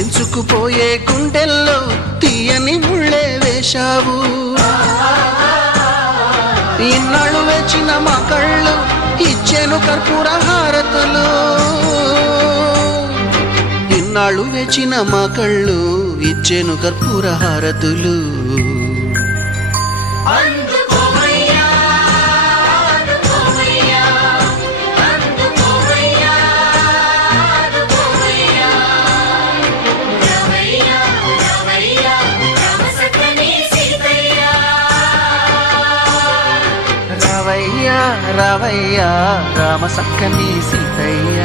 తెంచుకుపోయే గుండెల్లో తీయని ముళ్ళే వేశావు. ఇన్నాళ్ళు వేచిన మా కళ్ళు ఇచ్చేను కర్పూర హారతులు. ఇన్నాళ్ళు వేచిన మా కళ్ళు ఇచ్చేను కర్పూర హారతులు. రావయ్యా రావయ్యా రామ సక్కని సీతయ్య.